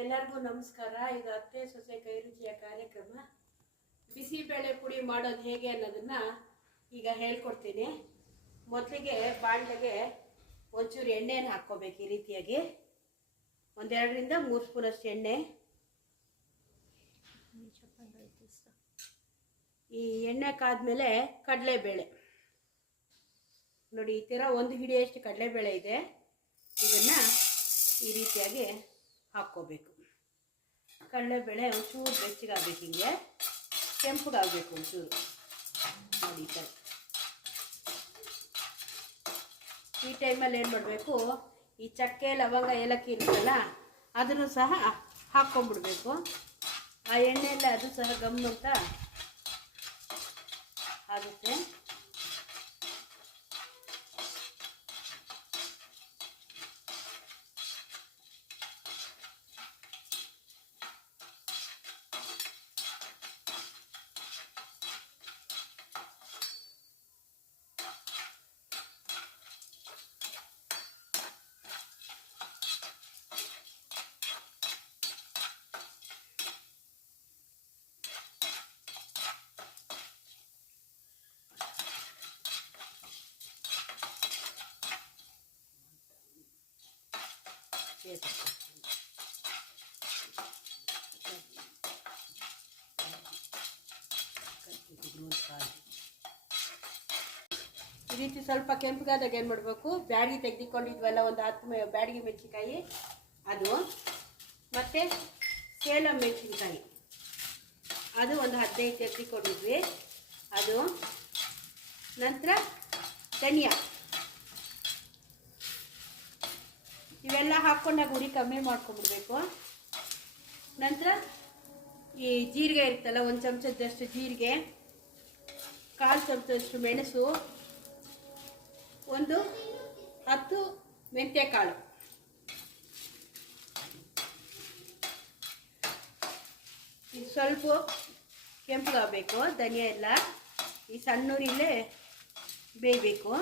ಎಲ್ಲರಿಗೂ ನಮಸ್ಕಾರ. ಇದು ಅತ್ತೆ ಸೊಸೆ ಕೈರುಚಿಯ ಕಾರ್ಯಕ್ರಮ. ಬಿಸಿಬೇಳೆ ಪುಡಿ ಮಾಡೋದು ಹೇಗೆ ಅನ್ನೋದನ್ನ ಈಗ ಹೇಳ್ಕೊಡ್ತೀನಿ. ಮೊದಲಿಗೆ ಬಾಣಲೆಗೆ ಒಂಚೂರು ಎಣ್ಣೆನ ಹಾಕ್ಕೋಬೇಕು ಈ ರೀತಿಯಾಗಿ. ಒಂದೆರಡರಿಂದ ಮೂರು ಸ್ಪೂನಷ್ಟು ಎಣ್ಣೆ. ಈ ಎಣ್ಣೆ ಕಾದ್ಮೇಲೆ ಕಡಲೆಬೇಳೆ. ನೋಡಿ, ಈ ಥರ ಒಂದು ಹಿಡಿಯಷ್ಟು ಕಡಲೆಬೇಳೆ ಇದೆ. ಇದನ್ನು ಈ ರೀತಿಯಾಗಿ ಹಾಕ್ಕೋಬೇಕು. ಕಡಲೆಬೇಳೆ ಒಂಚೂರು ಬೆಚ್ಚಗಾಗಬೇಕು ಹಿಂಗೆ. ಕೆಂಪಗಾಗಬೇಕು ಒಂಚೂರು. ನೋಡಿ ಥರ. ಈ ಟೈಮಲ್ಲಿ ಏನು ಮಾಡಬೇಕು? ಈ ಚಕ್ಕೆ, ಲವಂಗ, ಏಲಕ್ಕಿ ಇರುತ್ತಲ್ಲ, ಅದನ್ನು ಸಹ ಹಾಕ್ಕೊಂಡ್ಬಿಡ್ಬೇಕು. ಆ ಎಣ್ಣೆಯಲ್ಲ ಅದು ಸಹ ಗಮ್ಮಂತ ಆಗುತ್ತೆ. ಈ ರೀತಿ ಸ್ವಲ್ಪ ಕೆಂಪಗಾದಾಗ ಏನು ಮಾಡಬೇಕು? ಬ್ಯಾಡಿಗೆ ತೆಗೆದುಕೊಂಡಿದ್ವಲ್ಲ ಒಂದು ಹತ್ತು ಬ್ಯಾಡ್ಗೆ ಮೆಣಸಿನ್ಕಾಯಿ, ಅದು. ಮತ್ತು ಸೇಲ ಮೆಣಸಿನಕಾಯಿ. ಅದು ಒಂದು ಹದಿನೈದು ತೆಗೆದುಕೊಂಡಿದ್ವಿ. ಅದು. ನಂತರ ಧನಿಯಾ. ಹಾಕ್ಕೊಂಡಾಗ ಉರಿ ಕಮ್ಮಿ ಮಾಡ್ಕೊಂಡ್ಬಿಡ್ಬೇಕು. ನಂತರ ಈ ಜೀರಿಗೆ ಇರುತ್ತಲ್ಲ, ಒಂದು ಚಮಚದಷ್ಟು ಜೀರಿಗೆ, ಕಾಲು ಚಮಚದಷ್ಟು ಮೆಣಸು, ಒಂದು ಹತ್ತು ಮೆಂತ್ಯಕಾಳು. ಇದು ಸ್ವಲ್ಪ ಕೆಂಪಗಾಗಬೇಕು, ಧನಿಯಾ ಎಲ್ಲ. ಈ ಸಣ್ಣೂರಿಲ್ಲೇ ಬೇಯಬೇಕು.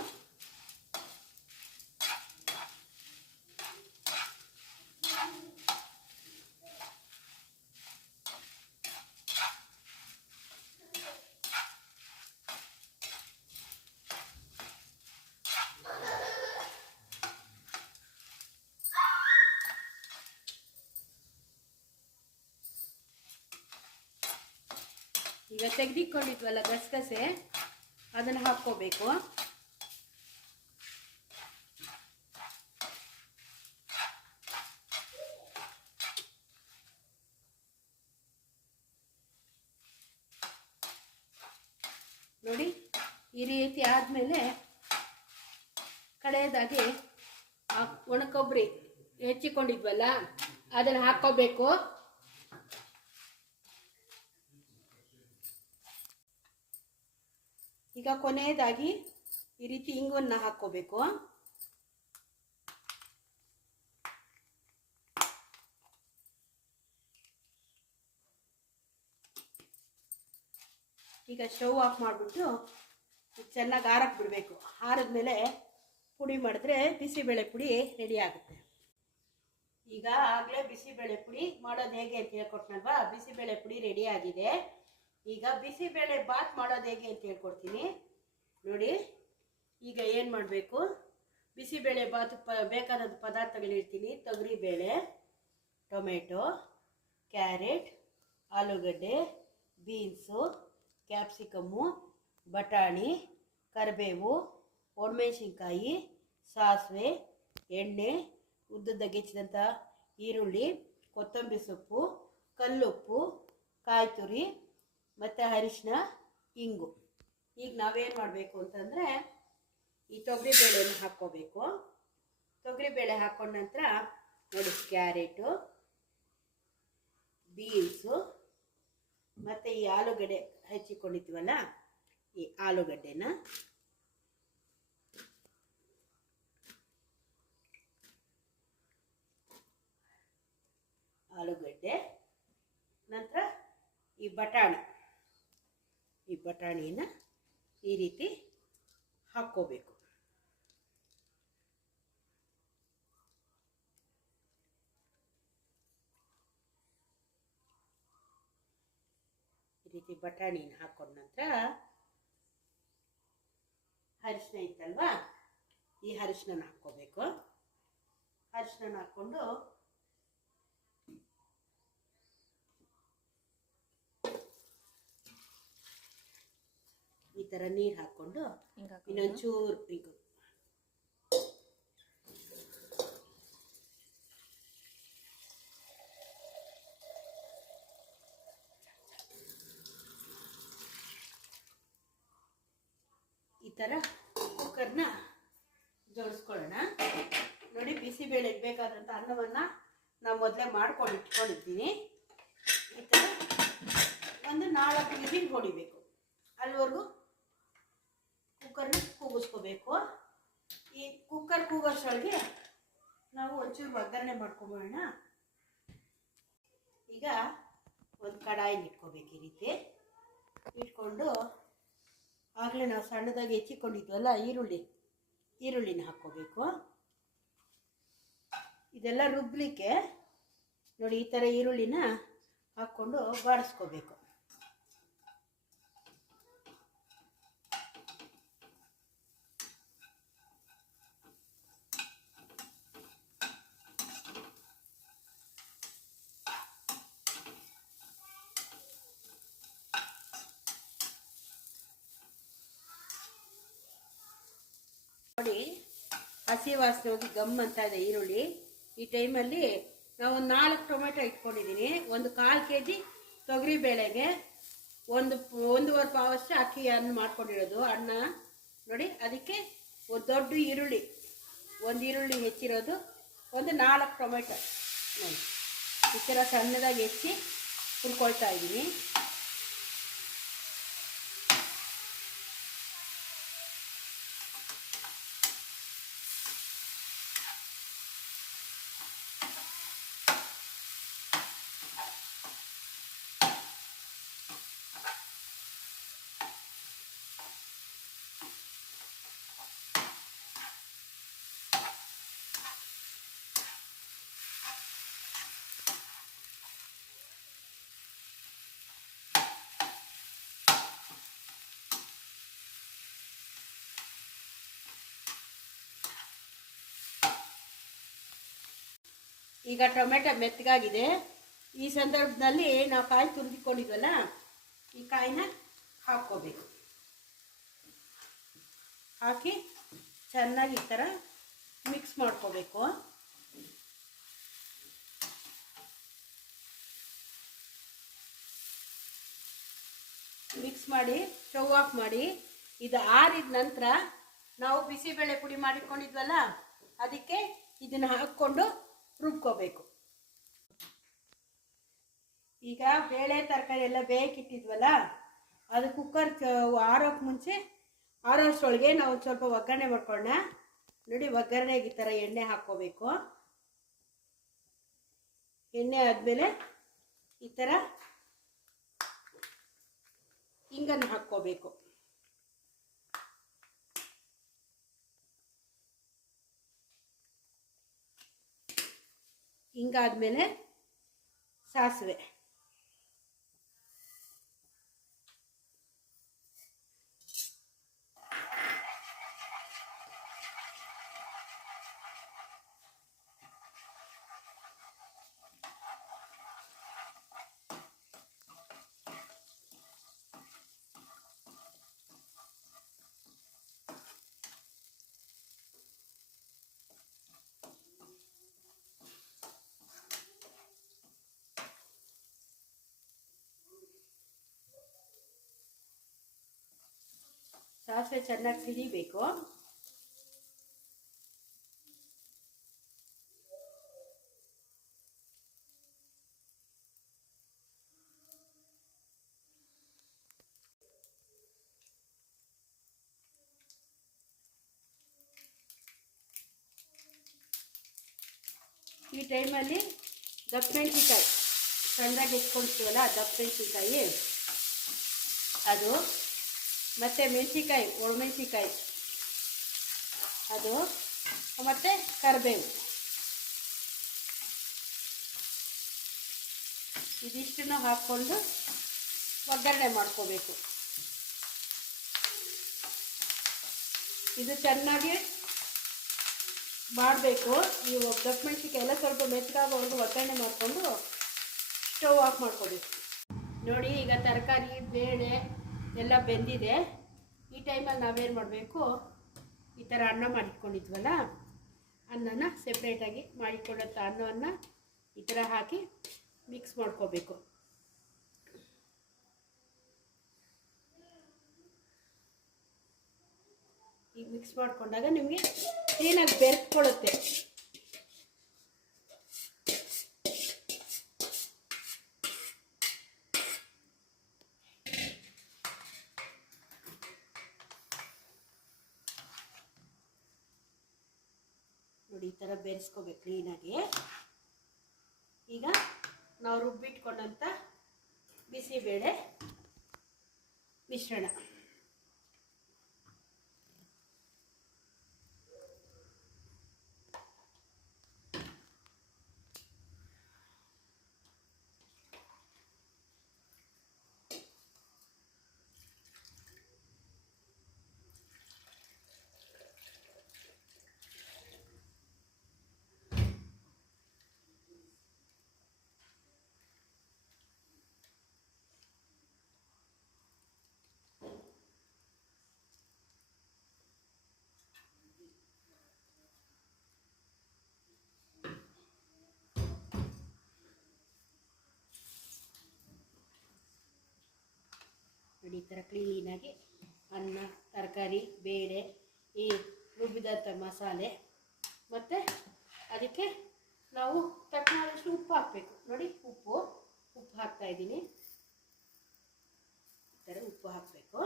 ಈಗ ತೆಗೆದಿಕ್ಕೊಂಡಿದ್ವಲ್ಲ ಗಸಗಸೆ ಅದನ್ನು ಹಾಕ್ಕೋಬೇಕು. ನೋಡಿ ಈ ರೀತಿ ಆದಮೇಲೆ ಕಡೆಯದಾಗಿ ಒಣಕೊಬ್ಬರಿ ಹೆಚ್ಚಿಕೊಂಡಿದ್ವಲ್ಲ ಅದನ್ನು ಹಾಕ್ಕೋಬೇಕು. ಈಗ ಕೊನೆಯದಾಗಿ ಈ ರೀತಿ ಇಂಗನ್ನು ಹಾಕ್ಕೋಬೇಕು. ಈಗ ಸ್ಟವ್ ಆಫ್ ಮಾಡಿಬಿಟ್ಟು ಚೆನ್ನಾಗಿ ಆರಕ್ಕೆ ಬಿಡಬೇಕು. ಆರಿದ್ಮೇಲೆ ಪುಡಿ ಮಾಡಿದ್ರೆ ಬಿಸಿಬೇಳೆ ಪುಡಿ ರೆಡಿ ಆಗುತ್ತೆ. ಈಗ ಆಗಲೇ ಬಿಸಿಬೇಳೆ ಪುಡಿ ಮಾಡೋದು ಹೇಗೆ ಅಂತ ಹೇಳ್ಕೊಟ್ನಲ್ವಾ? ಬಿಸಿಬೇಳೆ ಪುಡಿ ರೆಡಿ ಆಗಿದೆ. ಈಗ ಬಿಸಿಬೇಳೆ ಬಾತ್ ಮಾಡೋದು ಹೇಗೆ ಅಂತ ಹೇಳ್ಕೊಡ್ತೀನಿ. ನೋಡಿ, ಈಗ ಏನು ಮಾಡಬೇಕು? ಬಿಸಿಬೇಳೆ ಬಾತ್ ಪ ಬೇಕಾದ ಪದಾರ್ಥಗಳಿರ್ತೀನಿ ತೊಗರಿಬೇಳೆ ಟೊಮೆಟೊ, ಕ್ಯಾರೆಟ್, ಆಲೂಗಡ್ಡೆ, ಬೀನ್ಸು, ಕ್ಯಾಪ್ಸಿಕಮ್ಮು, ಬಟಾಣಿ, ಕರಿಬೇವು, ಒಣಮೆಣಸಿನ್ಕಾಯಿ, ಸಾಸಿವೆ, ಎಣ್ಣೆ ಉದ್ದುದ್ದ ಗೆಚ್ಚಿದಂಥ ಈರುಳ್ಳಿ, ಕೊತ್ತಂಬರಿ ಸೊಪ್ಪು, ಕಲ್ಲುಪ್ಪು ಕಾಯಿ ತುರಿ ಮತ್ತು ಅರಿಶಿನ ಇಂಗು. ಈಗ ನಾವೇನು ಮಾಡಬೇಕು ಅಂತಂದರೆ ಈ ತೊಗರಿ ಬೇಳೆಯನ್ನು ಹಾಕ್ಕೋಬೇಕು. ತೊಗರಿ ಬೇಳೆ ಹಾಕ್ಕೊಂಡ ನಂತರ ನೋಡಿ, ಕ್ಯಾರೆಟು, ಬೀನ್ಸು, ಮತ್ತು ಈ ಆಲೂಗಡ್ಡೆ ಹೆಚ್ಚಿಕೊಂಡಿದ್ವಲ್ಲ, ಈ ಆಲೂಗಡ್ಡೆನ. ಆಲೂಗಡ್ಡೆ, ನಂತರ ಈ ಬಟಾಣಿ. ಬಟಾಣಿನ ಈ ರೀತಿ ಹಾಕ್ಕೋಬೇಕು. ಈ ರೀತಿ ಬಟಾಣಿನ ಹಾಕೊಂಡ ನಂತರ ಅರಿಶಿನ ಇತ್ತಲ್ವಾ? ಈ ಅರಿಶಿನ ಹಾಕ್ಕೋಬೇಕು. ಅರಿಶಿನ ಹಾಕೊಂಡು ಥರ ನೀರು ಹಾಕ್ಕೊಂಡು ಇನ್ನೊಂಚೂರು ಇದು ಈ ಥರ ಕುಕ್ಕರ್ನ ಜೋಡಿಸ್ಕೊಳ್ಳೋಣ. ನೋಡಿ ಬಿಸಿಬೇಳೆಗೆ ಬೇಕಾದಂಥ ಅನ್ನವನ್ನು ನಾವು ಮೊದಲೇ ಮಾಡ್ಕೊಂಡು ಇಟ್ಕೊಂಡಿದ್ದೀನಿ. ಈ ಥರ ಒಂದು ನಾಲ್ಕು ವಿಸಿಲ್ ಹೊಡಿಬೇಕು. ಅಲ್ಲಿವರೆಗೂ ಕುಕ್ಕರ್ನ ಕೂಗಿಸ್ಕೋಬೇಕು. ಈ ಕುಕ್ಕರ್ ಕೂಗೋಷ್ಟೊಳಗೆ ನಾವು ಒಂಚೂರು ಒಗ್ಗರಣೆ ಮಾಡ್ಕೊಂಬೋಣ ಈಗ ಒಂದು ಕಡಾಯಿನ ಇಟ್ಕೋಬೇಕು ಈ ರೀತಿ. ಇಟ್ಕೊಂಡು ಆಗಲೇ ನಾವು ಸಣ್ಣದಾಗಿ ಹೆಚ್ಚಿಕೊಂಡಿದ್ವಲ್ಲ, ಈರುಳ್ಳಿ, ಈರುಳ್ಳಿನ ಹಾಕ್ಕೋಬೇಕು. ಇದೆಲ್ಲ ರುಬ್ಲಿಕ್ಕೆ ನೋಡಿ ಈ ಥರ ಈರುಳ್ಳಿನ ಹಾಕ್ಕೊಂಡು ಬಾಡಿಸ್ಕೋಬೇಕು. ಹಸಿ ವಾಸನೆ ಹೋಗಿ ಗಮ್ ಅಂತ ಇದೆ ಈರುಳ್ಳಿ. ಈ ಟೈಮಲ್ಲಿ ನಾವು ಒಂದು ನಾಲ್ಕು ಟೊಮೆಟೊ ಇಟ್ಕೊಂಡಿದ್ದೀನಿ ಒಂದು ಕಾಲು ಕೆ ಜಿ ತೊಗರಿ ಬೇಳೆಗೆ ಒಂದು ಒಂದೂವರೆ ಪಾವಷ್ಟು ಅಕ್ಕಿ ಅನ್ನ ಮಾಡ್ಕೊಂಡಿರೋದು, ಅನ್ನ. ನೋಡಿ, ಅದಕ್ಕೆ ಒಂದು ದೊಡ್ಡ ಈರುಳ್ಳಿ, ಒಂದು ಈರುಳ್ಳಿ ಹೆಚ್ಚಿರೋದು, ಒಂದು ನಾಲ್ಕು ಟೊಮೆಟೊ. ನೋಡಿ, ಈ ಥರ ಸಣ್ಣದಾಗಿ ಹೆಚ್ಚಿ ಹುರ್ಕೊಳ್ತಾ ಇದ್ದೀನಿ ಈಗ ಟೊಮೆಟೊ ಮೆತ್ತಗಾಗಿದೆ. ಈ ಸಂದರ್ಭದಲ್ಲಿ ನಾವು ಕಾಯಿ ತುರಿದಿಕೊಂಡಿದ್ವಲ್ಲ, ಈ ಕಾಯಿನ ಹಾಕ್ಕೋಬೇಕು. ಹಾಕಿ ಚೆನ್ನಾಗಿ ಈ ಥರ ಮಿಕ್ಸ್ ಮಾಡ್ಕೋಬೇಕು. ಮಿಕ್ಸ್ ಮಾಡಿ ಸ್ಟವ್ ಆಫ್ ಮಾಡಿ, ಇದು ಆರಿದ ನಂತರ ನಾವು ಬಿಸಿಬೇಳೆ ಪುಡಿ ಮಾಡಿಕೊಂಡಿದ್ವಲ್ಲ, ಅದಕ್ಕೆ ಇದನ್ನು ಹಾಕ್ಕೊಂಡು ರುಬ್ಕೋಬೇಕು. ಈಗ ಬೇಳೆ ತರಕಾರಿ ಎಲ್ಲ ಬೇಕಿಟ್ಟಿದ್ವಲ್ಲ, ಅದು ಕುಕ್ಕರ್ ಆರೋಕ್ಕೆ ಮುಂಚೆ ಆರೋಷ್ಟೊಳಗೆ ನಾವು ಸ್ವಲ್ಪ ಒಗ್ಗರಣೆ ಮಾಡ್ಕೊಳ್ಳೋಣ. ನೋಡಿ ಒಗ್ಗರಣೆಗೆ ಈ ಥರ ಎಣ್ಣೆ ಹಾಕ್ಕೋಬೇಕು. ಎಣ್ಣೆ ಆದಮೇಲೆ ಈ ಥರ ಹಿಂಗನ್ನು ಹಾಕ್ಕೋಬೇಕು. ಹಿಂಗಾದ್ಮೇಲೆ ಸಾಸಿವೆ. ಸಾಸಿವೆ ಚೆನ್ನಾಗಿ ಸಿಡಿಬೇಕು ಈ ಟೈಮಲ್ಲಿ ದಪ್ಪ ಮೆಣಸಿನ್ಕಾಯಿ ಸಣ್ಣದಾಗಿ ಎತ್ಕೊಳ್ತೀವಲ್ಲ ದಪ್ಪ ಮೆಣಸಿನ್ಕಾಯಿ ಅದು ಮತ್ತು ಮೆಣಸಿನ್ಕಾಯಿ ಒಣಮೆಣಸಿನ್ಕಾಯಿ ಅದು, ಮತ್ತು ಕರಿಬೇವು. ಇದಿಷ್ಟನ್ನು ಹಾಕ್ಕೊಂಡು ಒಗ್ಗರಣೆ ಮಾಡ್ಕೋಬೇಕು. ಇದು ಚೆನ್ನಾಗಿ ಮಾಡಬೇಕು. ಈ ದಪ್ಪ ಮೆಣಸಿಕಾಯಿ ಎಲ್ಲ ಸ್ವಲ್ಪ ಮೆತ್ತಗಾಗೋವರೆಗೂ ಒಗ್ಗರಣೆ ಮಾಡಿಕೊಂಡು ಸ್ಟವ್ ಆಫ್ ಮಾಡ್ಕೋಬೇಕು. ನೋಡಿ, ಈಗ ತರಕಾರಿ, ಬೇಳೆ ಎಲ್ಲ ಬೆಂದಿದೆ. ಈ ಟೈಮಲ್ಲಿ ನಾವೇನು ಮಾಡಬೇಕು? ಈ ಥರ ಅನ್ನ ಮಾಡಿಟ್ಕೊಂಡಿದ್ವಲ್ಲ? ಅನ್ನನ ಸೆಪ್ರೇಟಾಗಿ ಮಾಡಿಕೊಂಡಂಥ ಅನ್ನವನ್ನು ಈ ಥರ ಹಾಕಿ ಮಿಕ್ಸ್ ಮಾಡ್ಕೋಬೇಕು. ಈಗ ಮಿಕ್ಸ್ ಮಾಡಿಕೊಂಡಾಗ ನಿಮಗೆ ಕ್ಲೀನಾಗಿ ಬೆರೆಸ್ಕೊಳ್ಳುತ್ತೆ ನೋಡಿ ಈ ಥರ ಬೆರೆಸ್ಕೋಬೇಕು ಕ್ಲೀನಾಗಿ ಈಗ ನಾವು ರುಬ್ಬಿಟ್ಕೊಂಡಂಥ ಬಿಸಿಬೇಳೆ ಮಿಶ್ರಣ. ಈ ಥರ ಕ್ಲೀನಾಗಿ ಅನ್ನ, ತರಕಾರಿ, ಬೇಳೆ, ಈ ರುಬ್ಬಿದಂಥ ಮಸಾಲೆ. ಮತ್ತು ಅದಕ್ಕೆ ನಾವು ತಕ್ಕನಾದಷ್ಟು ಉಪ್ಪು ಹಾಕಬೇಕು. ನೋಡಿ, ಉಪ್ಪು ಉಪ್ಪು ಹಾಕ್ತಾ ಇದ್ದೀನಿ. ಈ ಥರ ಉಪ್ಪು ಹಾಕಬೇಕು.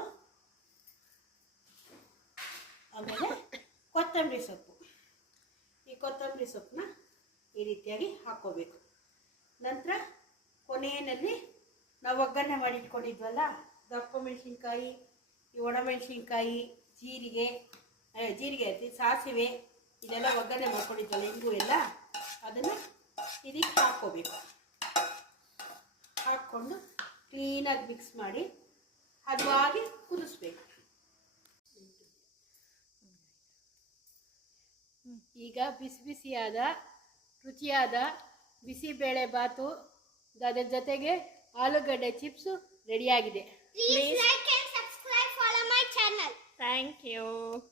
ಆಮೇಲೆ ಕೊತ್ತಂಬರಿ ಸೊಪ್ಪು. ಈ ಕೊತ್ತಂಬರಿ ಸೊಪ್ಪನ್ನ ಈ ರೀತಿಯಾಗಿ ಹಾಕ್ಕೋಬೇಕು. ನಂತರ ಕೊನೆಯಲ್ಲಿ ನಾವು ಒಗ್ಗರಣೆ ಮಾಡಿ ಇಟ್ಕೊಂಡಿದ್ವಲ್ಲ ದಪ್ಪ ಮೆಣಸಿನ್ಕಾಯಿ, ಈ ಒಣಮೆಣಸಿನ್ಕಾಯಿ ಜೀರಿಗೆ ಜೀರಿಗೆ ಐತಿ, ಸಾಸಿವೆ, ಇದೆಲ್ಲ ಒಗ್ಗರಣೆ ಮಾಡ್ಕೊಂಡಿದ್ದಲ್ಲ ಇಂಗು ಎಲ್ಲ. ಅದನ್ನು ಇದಕ್ಕೆ ಹಾಕ್ಕೋಬೇಕು. ಹಾಕ್ಕೊಂಡು ಕ್ಲೀನಾಗಿ ಮಿಕ್ಸ್ ಮಾಡಿ ಹದವಾಗಿ ಕುದಿಸ್ಬೇಕು. ಈಗ ಬಿಸಿ ಬಿಸಿಯಾದ, ರುಚಿಯಾದ ಬಿಸಿಬೇಳೆ ಬಾತು ಅದರ ಜೊತೆಗೆ ಆಲೂಗಡ್ಡೆ ಚಿಪ್ಸು ರೆಡಿಯಾಗಿದೆ Please like and subscribe follow my channel. Thank you.